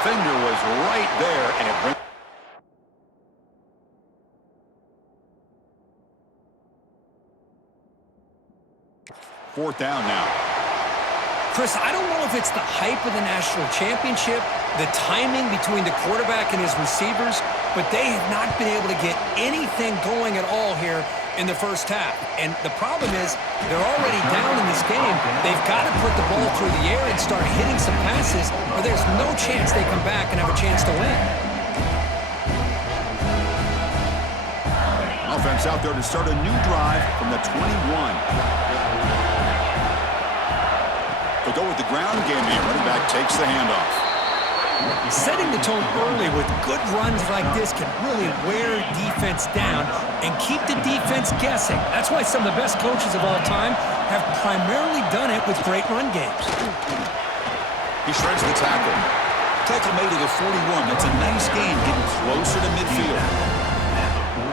defender was right there, and it brings... Fourth down now. Chris, I don't know if it's the hype of the national championship, the timing between the quarterback and his receivers, but they have not been able to get anything going at all here in the first half. And the problem is they're already down in this game. They've got to put the ball through the air and start hitting some passes, or there's no chance they come back and have a chance to win. Offense out there to start a new drive from the 21. They'll go with the ground game here. Running back takes the handoff. Setting the tone early with good runs like this can really wear defense down and keep the defense guessing. That's why some of the best coaches of all time have primarily done it with great run games. He shreds the tackle. Tackle made to the 41. That's a nice gain, getting closer to midfield.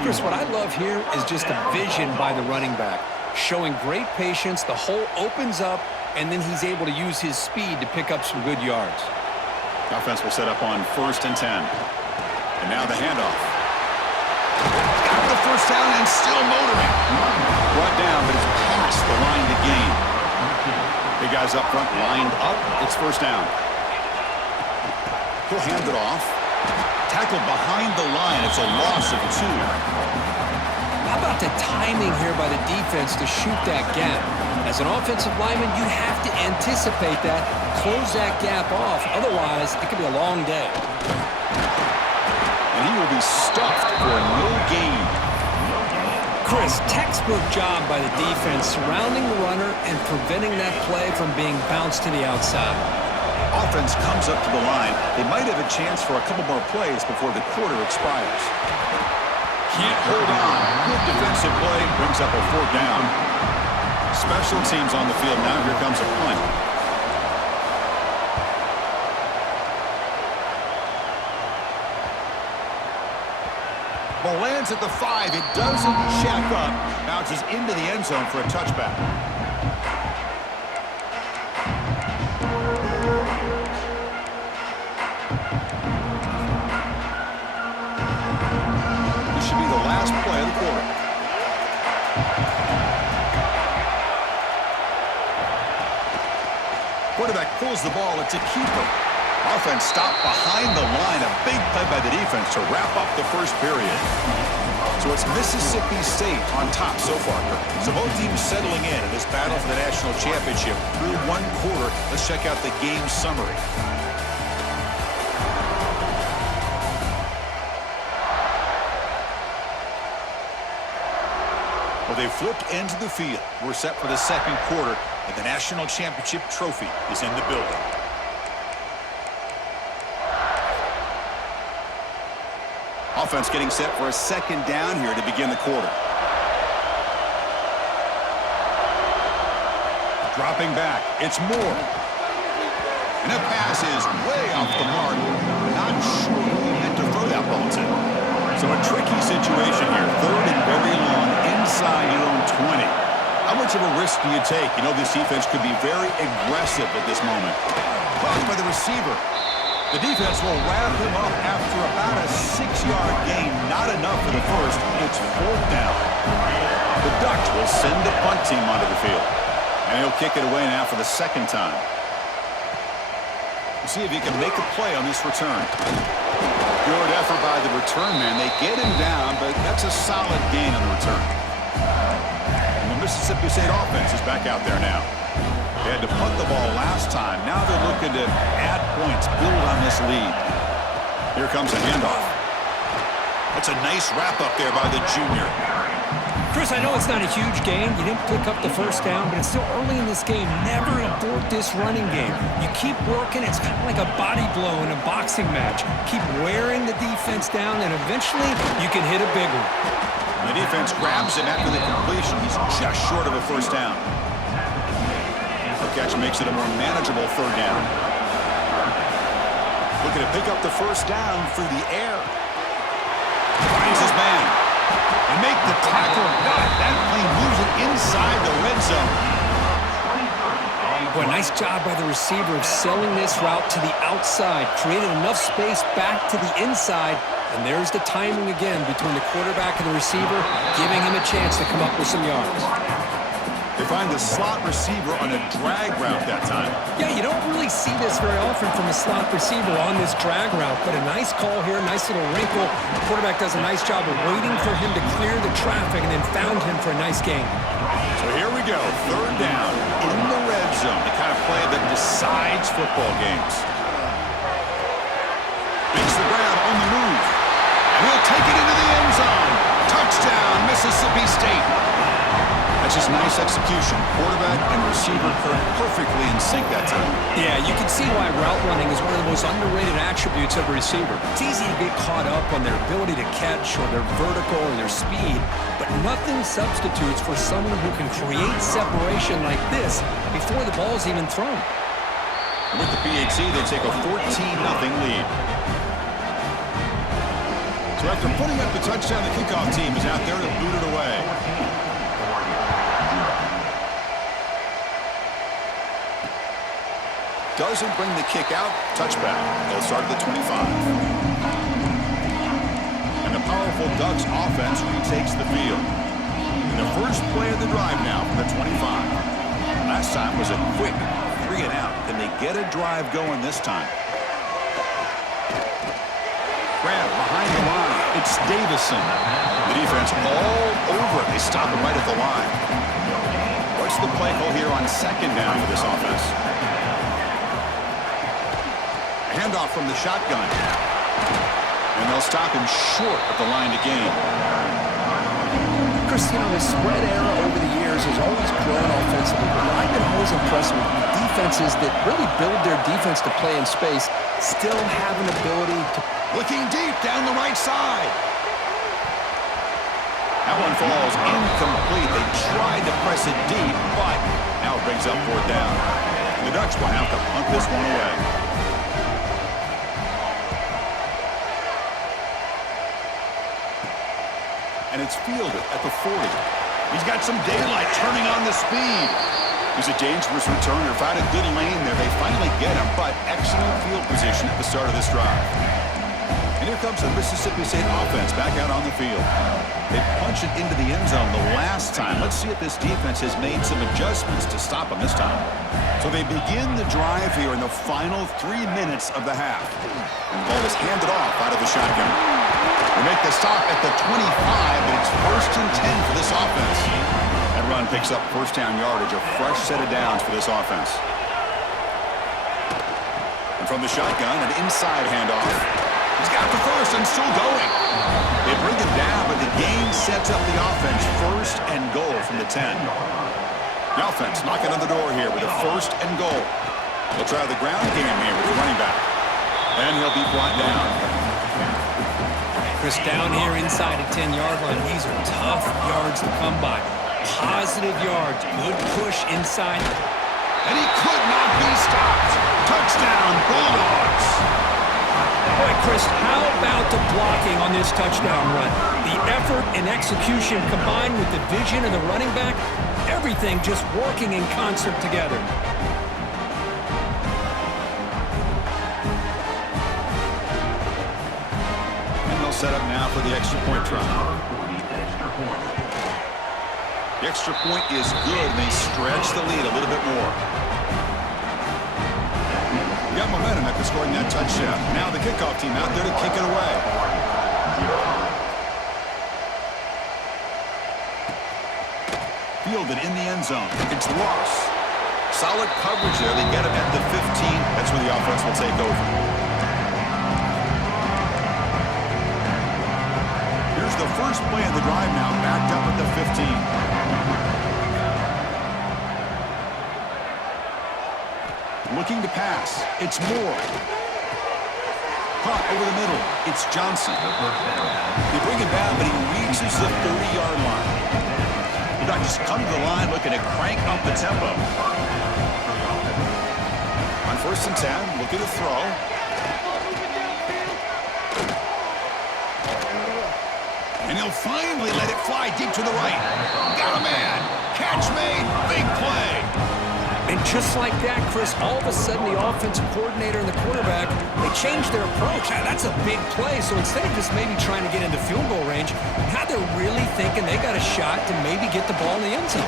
Chris, what I love here is just the vision by the running back. Showing great patience, the hole opens up, and then he's able to use his speed to pick up some good yards. Offense will set up on 1st and 10. And now the handoff. Got the first down and still motoring. Brought down, but it's past the line to gain. Big guys up front lined up. It's first down. He'll hand it off. Tackled behind the line. It's a loss of 2. How about the timing here by the defense to shoot that gap? As an offensive lineman, you have to anticipate that, close that gap off. Otherwise, it could be a long day. And he will be stuffed for a no gain. Chris, textbook job by the defense surrounding the runner and preventing that play from being bounced to the outside. Offense comes up to the line. They might have a chance for a couple more plays before the quarter expires. Can't hold on. Good defensive play. Brings up a 4th down. Special teams on the field now. Here comes a punt. Ball lands at the 5. It doesn't check up. Bounces into the end zone for a touchback. This should be the last play of the quarter. Quarterback pulls the ball. It's a keeper. Offense stopped behind the line. A big play by the defense to wrap up the first period. So it's Mississippi State on top so far. So both teams settling in this battle for the national championship through one quarter. Let's check out the game summary. Well, they flipped into the field. We're set for the second quarter, and the national championship trophy is in the building. Offense getting set for a second down here to begin the quarter. Dropping back, it's Moore. And that pass is way off the mark. Not sure who he meant to throw that ball to. So a tricky situation here. 3rd and very long inside your own 20. How much of a risk do you take? You know this defense could be very aggressive at this moment. Caught by the receiver. The defense will wrap him up after about a 6-yard gain. Not enough for the first. It's 4th down. The Ducks will send the punt team onto the field. And he'll kick it away now for the second time. We'll see if he can make a play on this return. Good effort by the return man. They get him down, but that's a solid gain on the return. And the Mississippi State offense is back out there now. They had to punt the ball last time. Now they're looking to add points, build on this lead. Here comes a handoff. That's a nice wrap-up there by the junior. Chris, I know it's not a huge game. You didn't pick up the first down, but it's still early in this game. Never abort this running game. You keep working. It's kind of like a body blow in a boxing match. Keep wearing the defense down, and eventually you can hit a big one. The defense grabs him after the completion. He's just short of a first down. The catch makes it a more manageable 3rd down. Looking to pick up the first down through the air. Finds his man. And make the tackle. Got it. That plane moves it inside the red zone. Boy, nice job by the receiver of selling this route to the outside. Created enough space back to the inside. And there's the timing again between the quarterback and the receiver, giving him a chance to come up with some yards. They find the slot receiver on a drag route that time. Yeah, you don't really see this very often from a slot receiver on this drag route, but a nice call here, nice little wrinkle. The quarterback does a nice job of waiting for him to clear the traffic and then found him for a nice gain. So here we go, third down in the red zone, the kind of play that decides football games. Makes the grab on the move, and he'll take it into the end zone. Touchdown, Mississippi State. That's just nice execution. Quarterback and receiver perfectly in sync that time. Yeah, you can see why route running is one of the most underrated attributes of a receiver. It's easy to get caught up on their ability to catch or their vertical or their speed, but nothing substitutes for someone who can create separation like this before the ball is even thrown. With the PHC, they take a 14-0 lead. So after putting up the touchdown, the kickoff team is out there to boot it away. Doesn't bring the kick out. Touchback. They'll start at the 25. And the powerful Ducks offense retakes the field. And the first play of the drive now from the 25. Last time was a quick 3-and-out. Can they get a drive going this time? Grab behind the line. It's Davison. The defense all over it. They stop him right at the line. What's the play call here on second down for this offense? Handoff from the shotgun. And they'll stop him short of the line to gain. Chris, you know, the spread era over the years has always grown offensively, but what I've been always impressed with defenses that really build their defense to play in space still have an ability to... Looking deep down the right side. That one falls incomplete. They tried to press it deep, but now it brings up fourth down. The Ducks will have to punt this one away. And it's fielded at the 40. He's got some daylight turning on the speed. He's a dangerous returner. Found a good lane there. They finally get him, but excellent field position at the start of this drive. And here comes the Mississippi State offense back out on the field. They punch it into the end zone the last time. Let's see if this defense has made some adjustments to stop them this time. So they begin the drive here in the final 3 minutes of the half. And the ball is handed off out of the shotgun. They make the stop at the 25, but it's 1st and 10 for this offense. That run picks up first down yardage, a fresh set of downs for this offense. And from the shotgun, an inside handoff. He's got the first and still going. They bring him down, but the game sets up the offense 1st and goal from the 10. The offense knocking on the door here with a 1st and goal. They'll try the ground game here with the running back. And he'll be brought down. Chris, down here inside the 10-yard line, these are tough yards to come by. Positive yards, good push inside. And he could not be stopped. Touchdown, Bulldogs. Boy, Chris, how about the blocking on this touchdown run? The effort and execution combined with the vision of the running back, everything just working in concert together. Set up now for the extra point try. The extra point is good, and they stretch the lead a little bit more. We got momentum after scoring that touchdown. Now the kickoff team out there to kick it away. Fielded in the end zone. It's Ross. Solid coverage there. They get him at the 15. That's where the offense will take over. The first play of the drive now, backed up at the 15. Looking to pass. It's Moore. Caught over the middle. It's Johnson. They bring him down, but he reaches the 30-yard line. The Ducks come to the line looking to crank up the tempo. On 1st and 10, looking to throw. And he'll finally let it fly deep to the right. Got a man. Catch made. Big play. And just like that, Chris, all of a sudden the offensive coordinator and the quarterback, they changed their approach. Now, that's a big play. So instead of just maybe trying to get into field goal range, now they're really thinking they got a shot to maybe get the ball in the end zone.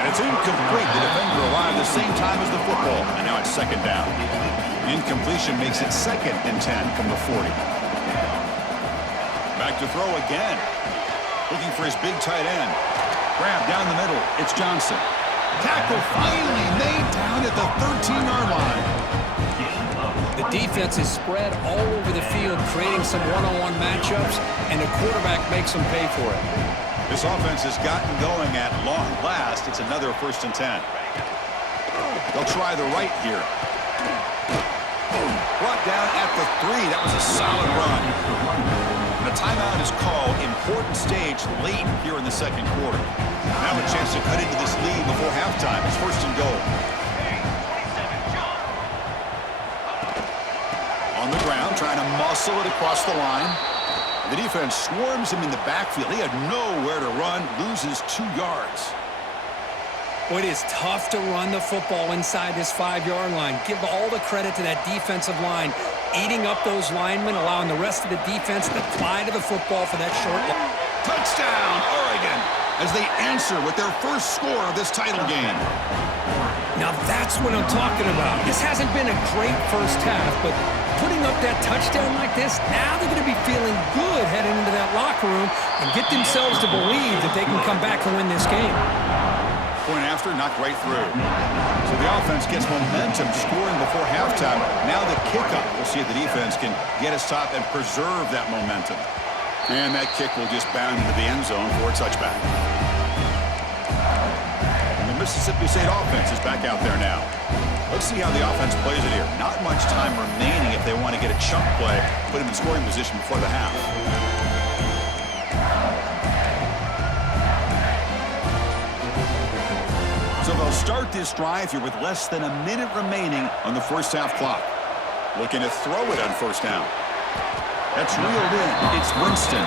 And it's incomplete. The defender arrived the same time as the football. And now it's second down. Incompletion makes it 2nd and 10 from the 40. Back to throw again. Looking for his big tight end. Grab down the middle. It's Johnson. Tackle finally made down at the 13-yard line. The defense is spread all over the field, creating some one-on-one matchups, and the quarterback makes them pay for it. This offense has gotten going at long last. It's another 1st and 10. They'll try the right here. Brought down at the 3. That was a solid run. And a timeout is called. Important stage late here in the 2nd quarter. Now a chance to cut into this lead before halftime. It's 1st and goal. On the ground, trying to muscle it across the line. The defense swarms him in the backfield. He had nowhere to run, loses 2 yards. Boy, it is tough to run the football inside this 5-yard line. Give all the credit to that defensive line, eating up those linemen, allowing the rest of the defense to fly to the football for that short line. Touchdown, Oregon, as they answer with their first score of this title game. Now that's what I'm talking about. This hasn't been a great first half, but putting up that touchdown like this, now they're going to be feeling good heading into that locker room and get themselves to believe that they can come back and win this game. Point after, knocked right through. So the offense gets momentum scoring before halftime. Now the kickoff. We'll see if the defense can get a stop and preserve that momentum. And that kick will just bound into the end zone for a touchback. And the Mississippi State offense is back out there now. Let's see how the offense plays it here. Not much time remaining if they want to get a chunk play, put him in scoring position before the half. So they'll start this drive here with less than a minute remaining on the first half clock. Looking to throw it on 1st down. That's reeled in. It's Winston.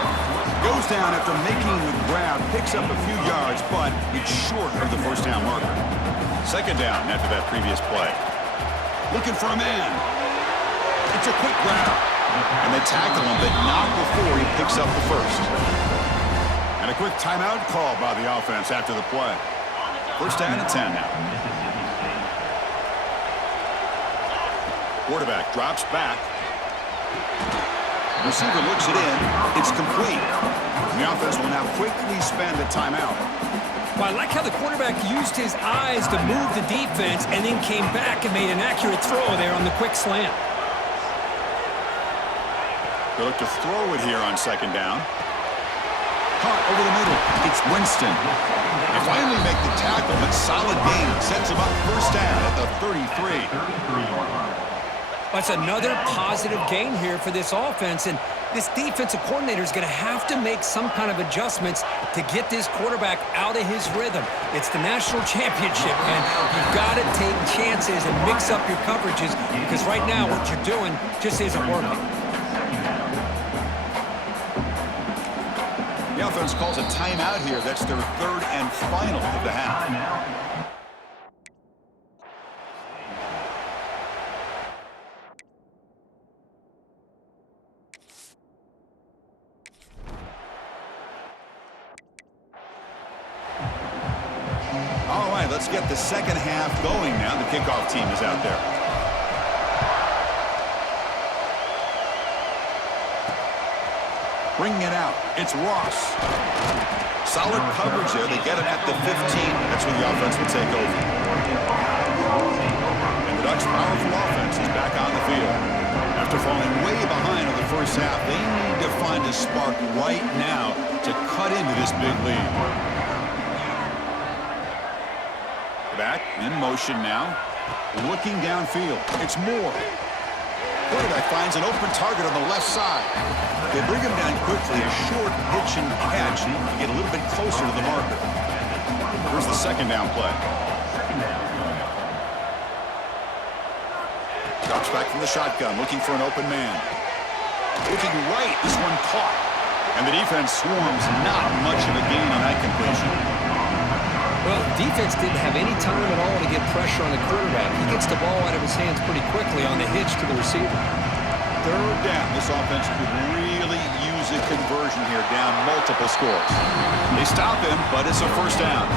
Goes down after making the grab, picks up a few yards, but it's short of the 1st down marker. 2nd down after that previous play. Looking for a man. It's a quick grab. And they tackle him, but not before he picks up the 1st. And a quick timeout call by the offense after the play. 1st down and 10 now. Quarterback drops back. Receiver looks it in. It's complete. And the offense will now quickly spend a timeout. Well, I like how the quarterback used his eyes to move the defense and then came back and made an accurate throw there on the quick slant. They look to throw it here on 2nd down. Caught over the middle. It's Winston. They finally make the tackle, but solid gain sets him up 1st down at the 33. That's another positive gain here for this offense, and this defensive coordinator is going to have to make some kind of adjustments to get this quarterback out of his rhythm. It's the national championship, and you've got to take chances and mix up your coverages because right now what you're doing just isn't working. The offense calls a timeout here. That's their 3rd and final of the half. All right, let's get the 2nd half going now. The kickoff team is out there. Bringing it out, it's Ross. Solid coverage there. They get it at the 15. That's when the offense will take over. And the Ducks' powerful offense is back on the field. After falling way behind in the first half, they need to find a spark right now to cut into this big lead. Back in motion now. Looking downfield. It's Moore. Quarterback finds an open target on the left side. They bring him down quickly, a short pitch and catch to get a little bit closer to the marker. Here's the 2nd down play. Drops back from the shotgun, looking for an open man. Looking right, this one caught. And the defense swarms, not much of a gain on that completion. Well, defense didn't have any time at all to get pressure on the quarterback. He gets the ball out of his hands pretty quickly on the hitch to the receiver. Third down. This offense could really use a conversion here, down multiple scores. They stop him, but it's a first down.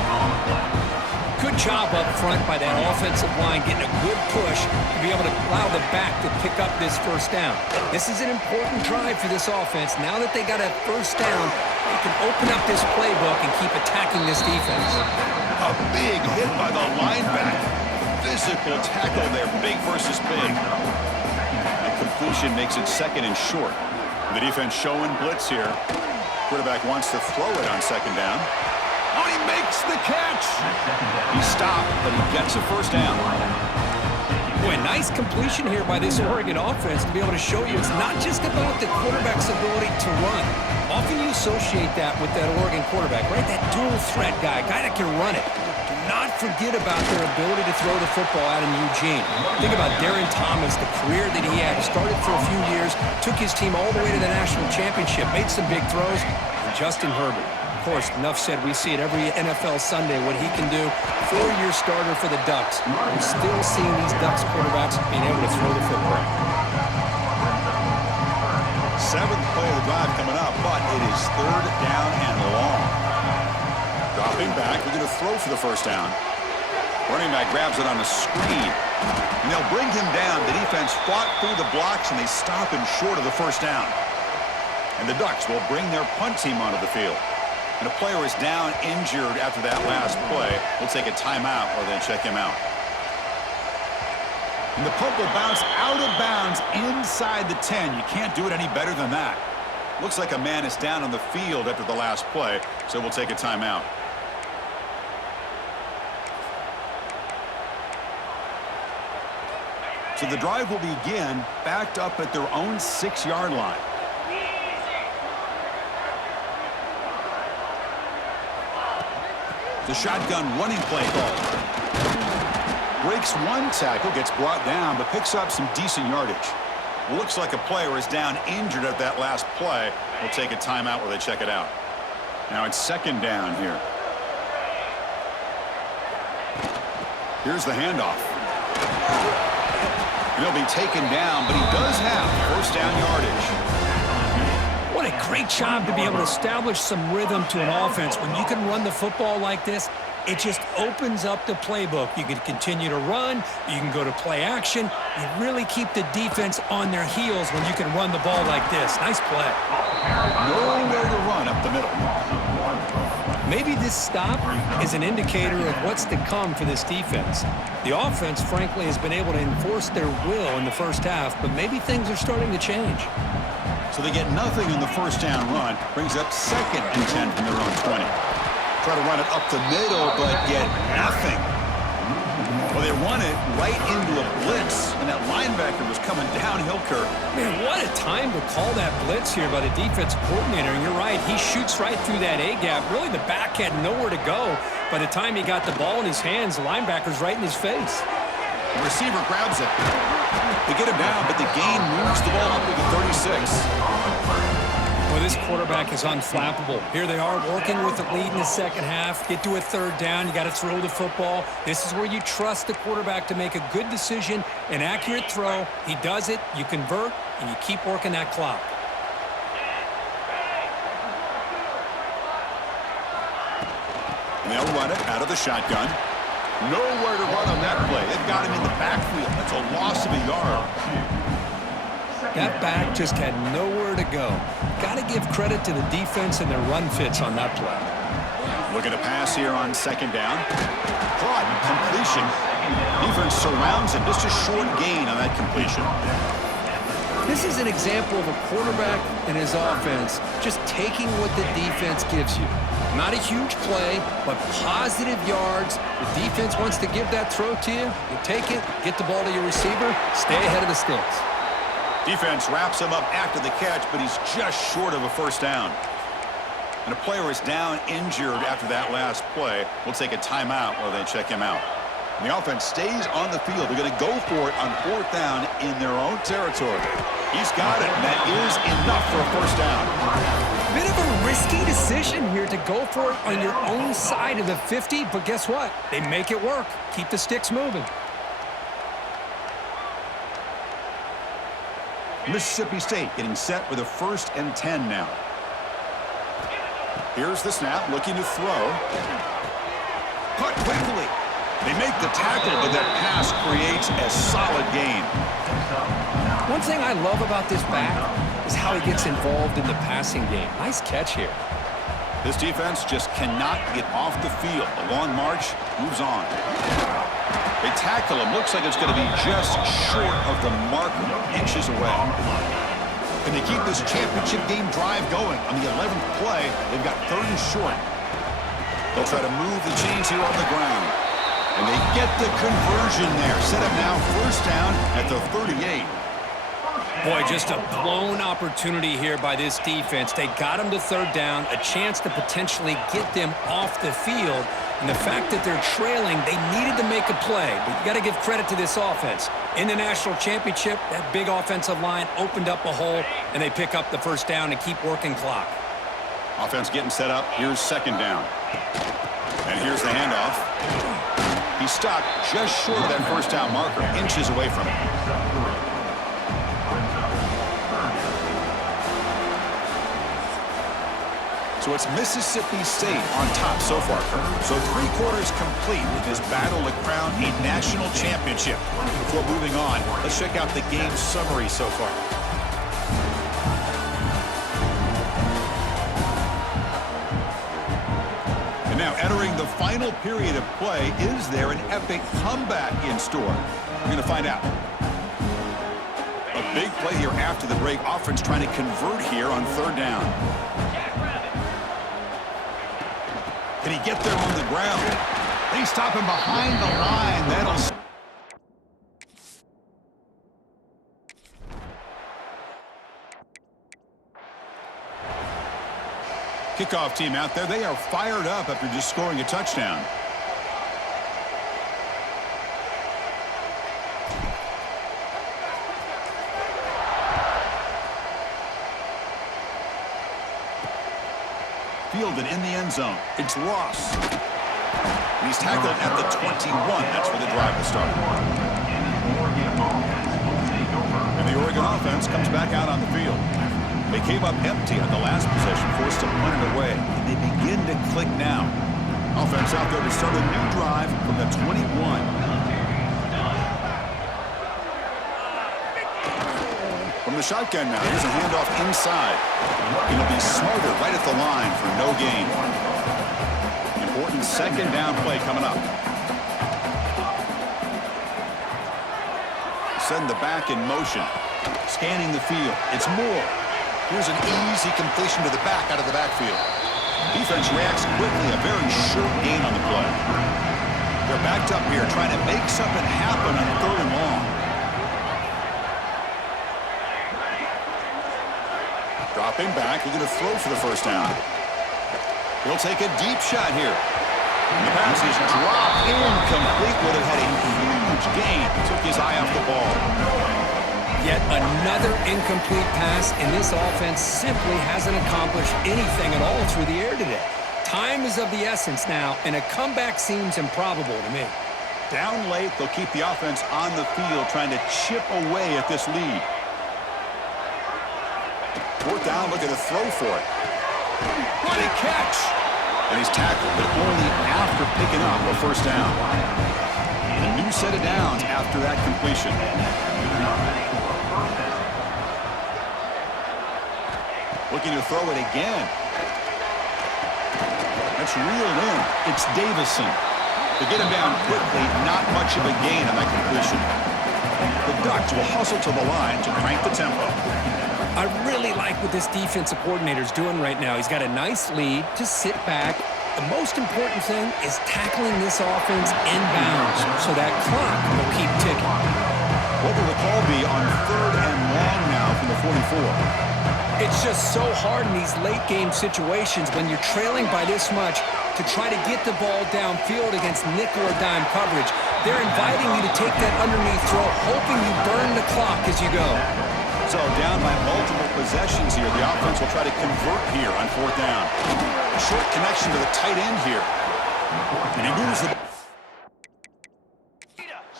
Good job up front by that offensive line, getting a good push to be able to allow the back to pick up this first down. This is an important drive for this offense. Now that they got a first down, they can open up this playbook and keep attacking this defense. A big hit by the linebacker. Physical tackle there, big versus big. And completion makes it second and short. The defense showing blitz here. Quarterback wants to throw it on second down. Oh, he makes the catch. He stopped, but he gets a first down. Boy, nice completion here by this Oregon offense to be able to show you it's not just about the quarterback's ability to run. Often you associate that with that Oregon quarterback, right? That dual threat guy that can run it. Do not forget about their ability to throw the football out in Eugene. Think about Darren Thomas, the career that he had. Started for a few years, took his team all the way to the national championship, made some big throws. And Justin Herbert. Of course, enough said, we see it every NFL Sunday what he can do. 4-year starter for the Ducks. We're still seeing these Ducks quarterbacks being able to throw the football. Seventh play of the drive coming up, but it is third down and long. Dropping back, we're going to throw for the first down. Running back grabs it on the screen. And they'll bring him down. The defense fought through the blocks, and they stop him short of the first down. And the Ducks will bring their punt team onto the field. And a player is down injured after that last play. We'll take a timeout or then check him out. And the punt will bounce out of bounds inside the 10. You can't do it any better than that. Looks like a man is down on the field after the last play, so we'll take a timeout. So the drive will begin backed up at their own 6-yard line. The shotgun running play call. Breaks one tackle, gets brought down, but picks up some decent yardage. Looks like a player is down injured at that last play. We'll take a timeout where they check it out. Now it's second down here. Here's the handoff. And he'll be taken down, but he does have first down yardage. What a great job to be able to establish some rhythm to an offense. When you can run the football like this, it just opens up the playbook. You can continue to run. You can go to play action. You really keep the defense on their heels when you can run the ball like this. Nice play. Nowhere to run up the middle. Maybe this stop is an indicator of what's to come for this defense. The offense, frankly, has been able to enforce their will in the first half, but maybe things are starting to change. So they get nothing on the first down run. Brings up second and 10 from their own 20. Try to run it up the middle, but get nothing. Well, they run it right into a blitz, and that linebacker was coming downhill, Kirk. Man, what a time to call that blitz here by the defense coordinator. And you're right, he shoots right through that A-gap. Really, the back had nowhere to go. By the time he got the ball in his hands, the linebacker's right in his face. The receiver grabs it. They get him down, but the gain moves the ball up to the 36. Well, this quarterback is unflappable. Here they are working with the lead in the second half. Get to a third down. You got to throw the football. This is where you trust the quarterback to make a good decision, an accurate throw. He does it. You convert, and you keep working that clock. And they'll run it out of the shotgun. Nowhere to run on that play. They've got him in the backfield. That's a loss of a yard. That back just had nowhere to go. Got to give credit to the defense and their run fits on that play. Look at a pass here on second down. Caught, completion. Defense surrounds him. Just a short gain on that completion. This is an example of a quarterback and his offense just taking what the defense gives you. Not a huge play, but positive yards. The defense wants to give that throw to you. You take it, get the ball to your receiver, stay ahead of the sticks. Defense wraps him up after the catch, but he's just short of a first down. And a player is down injured after that last play. We'll take a timeout while they check him out. And the offense stays on the field. They're going to go for it on fourth down in their own territory. He's got it, and that is enough for a first down. Bit of a risky decision here to go for it on your own side of the 50, but guess what? They make it work. Keep the sticks moving. Mississippi State getting set with a 1st and 10 now. Here's the snap, looking to throw. Cut quickly. They make the tackle, but that pass creates a solid gain. One thing I love about this back is how he gets involved in the passing game. Nice catch here. This defense just cannot get off the field. The long march moves on. They tackle him. Looks like it's going to be just short of the marker, inches away. Can they keep this championship game drive going? On the 11th play, they've got 3rd and short. They'll try to move the chains here on the ground. And they get the conversion there. Set up now 1st down at the 38. Boy, just a blown opportunity here by this defense. They got him to 3rd down, a chance to potentially get them off the field. And the fact that they're trailing, they needed to make a play. But you got to give credit to this offense. In the national championship, that big offensive line opened up a hole, and they pick up the 1st down and keep working clock. Offense getting set up. Here's 2nd down. And here's the handoff. He stopped just short of that 1st down marker, inches away from it. So it's Mississippi State on top so far, Kurt. So 3 quarters complete with this battle to crown a national championship. Before moving on, let's check out the game summary so far. And now entering the final period of play, is there an epic comeback in store? We're going to find out. A big play here after the break. Offense trying to convert here on 3rd down. Can he get there on the ground? They stop him behind the line. That'll... Kickoff team out there. They are fired up after just scoring a touchdown. Fielded in the end zone. It's Ross. And he's tackled at the 21. That's where the drive will start. And the Oregon offense comes back out on the field. They came up empty on the last possession, forced to punt it away. And they begin to click now. Offense out there to start a new drive from the 21. From the shotgun now, here's a handoff inside. It'll be Smarter right at the line for no gain. Important 2nd down play coming up. Send the back in motion. Scanning the field. It's Moore. Here's an easy completion to the back out of the backfield. Defense reacts quickly. A very short gain on the play. They're backed up here trying to make something happen on 3rd and long. Dropping back, he's going to throw for the 1st down. He'll take a deep shot here. And the pass is dropped incomplete. Would have had a huge gain. Took his eye off the ball. Yet another incomplete pass, and this offense simply hasn't accomplished anything at all through the air today. Time is of the essence now, and a comeback seems improbable to me. Down late, they'll keep the offense on the field trying to chip away at this lead. 4th down, looking to throw for it. What a catch! And he's tackled, but only after picking up a 1st down. A new set of downs after that completion. Looking to throw it again. That's reeled in. It's Davison. To get him down quickly, not much of a gain on that completion. The Ducks will hustle to the line to crank the tempo. I really like what this defensive coordinator is doing right now. He's got a nice lead. Just sit back. The most important thing is tackling this offense inbounds so that clock will keep ticking. What will the call be on 3rd and long now from the 44? It's just so hard in these late-game situations when you're trailing by this much to try to get the ball downfield against nickel or dime coverage. They're inviting you to take that underneath throw, hoping you burn the clock as you go. So down by multiple possessions here. The offense will try to convert here on fourth down. A short connection to the tight end here. And he moves the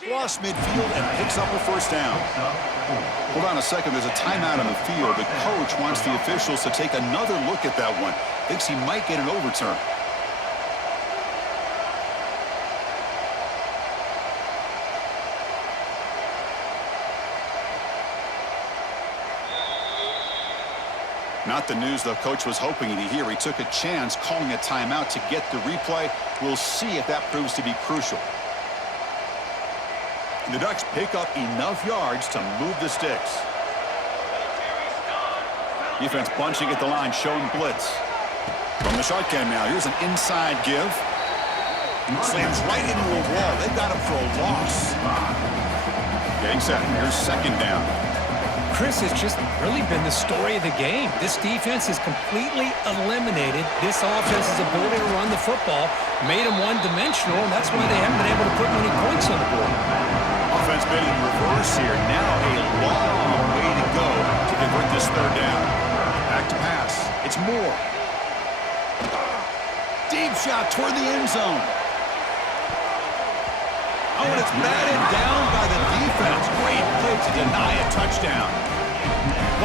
cross midfield and picks up a first down. Hold on a second. There's a timeout on the field. The coach wants the officials to take another look at that one. Thinks he might get an overturn. Not the news the coach was hoping to hear. He took a chance calling a timeout to get the replay. We'll see if that proves to be crucial. The Ducks pick up enough yards to move the sticks. Defense bunching at the line, showing blitz. From the shotgun now, here's an inside give. Slams right into a wall. They've got him for a loss. Getting set. Here's second down. Chris has just really been the story of the game. This defense has completely eliminated this offense's ability to run the football, made them one-dimensional, and that's why they haven't been able to put many points on the board. Offense made in reverse here. Now a long way to go to convert this third down. Back to pass. It's Moore. Deep shot toward the end zone. Oh, and it's batted down by the defense. Great play to deny a touchdown.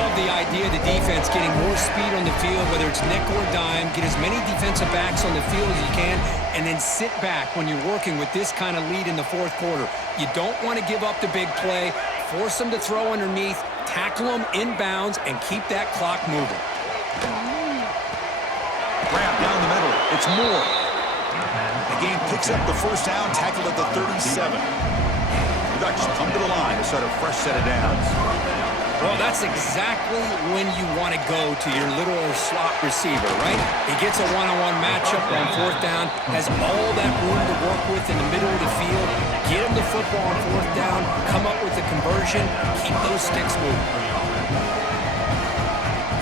Love the idea of the defense getting more speed on the field, whether it's nickel or dime, get as many defensive backs on the field as you can, and then sit back when you're working with this kind of lead in the fourth quarter. You don't want to give up the big play, force them to throw underneath, tackle them inbounds, and keep that clock moving. Grab down the middle. It's Moore. The game picks up the first down, tackled at the 37. The Ducks come to the line to start a fresh set of downs. Well, that's exactly when you want to go to your little slot receiver, right? He gets a one-on-one matchup on fourth down, has all that room to work with in the middle of the field. Get him the football on fourth down, come up with the conversion, keep those sticks moving.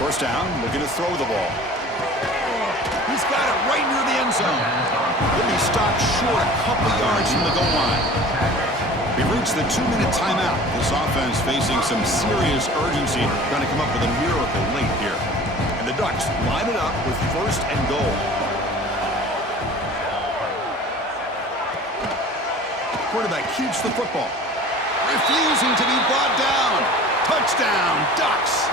First down, looking to throw the ball. He's got it right near the end zone. He'll be stopped short a couple yards from the goal line. We've reached the 2-minute timeout. This offense facing some serious urgency, trying to come up with a miracle late here. And the Ducks line it up with first and goal. Quarterback keeps the football. Refusing to be brought down. Touchdown, Ducks.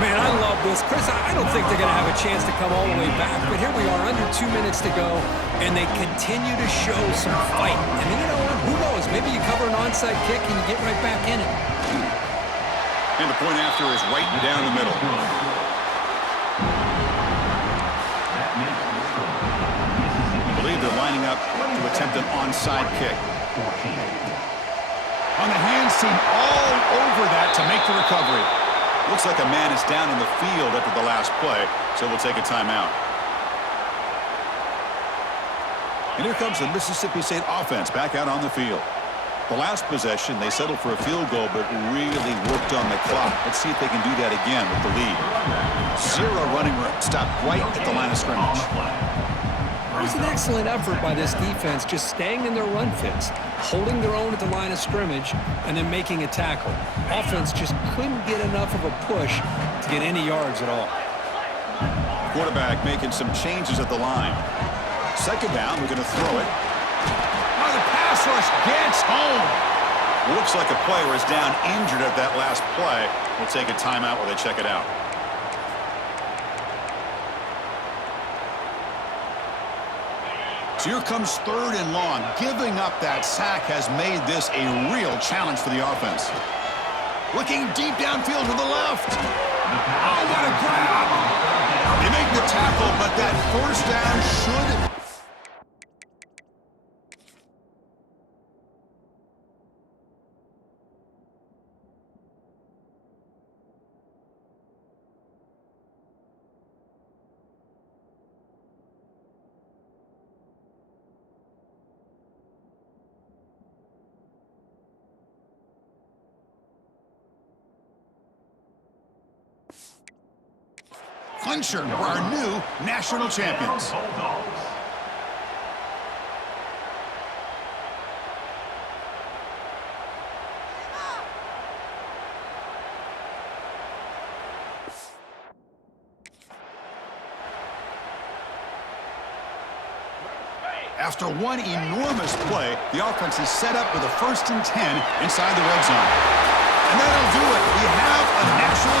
Man, I love this. Chris, I don't think they're going to have a chance to come all the way back, but here we are, under 2 minutes to go, and they continue to show some fight. I mean, you know what? Who knows? Maybe you cover an onside kick and you get right back in it. And the point after is right down the middle. I believe they're lining up to attempt an onside kick. On the hands team all over that to make the recovery. Looks like a man is down in the field after the last play, so we'll take a timeout. And here comes the Mississippi State offense back out on the field. The last possession, they settled for a field goal, but really worked on the clock. Let's see if they can do that again with the lead. Zero running room, stopped right at the line of scrimmage. It was an excellent effort by this defense, just staying in their run fits, holding their own at the line of scrimmage, and then making a tackle. Offense just couldn't get enough of a push to get any yards at all. Quarterback making some changes at the line. Second down, we're going to throw it. Oh, the pass rush gets home. Looks like a player is down injured at that last play. We'll take a timeout while they check it out. So here comes third and long. Giving up that sack has made this a real challenge for the offense. Looking deep downfield to the left. Oh, what a grab! They make the tackle, but that first down should... clincher for our new national champions. After one enormous play, the offense is set up with a 1st and 10 inside the red zone. And that'll do it. We have a national championship.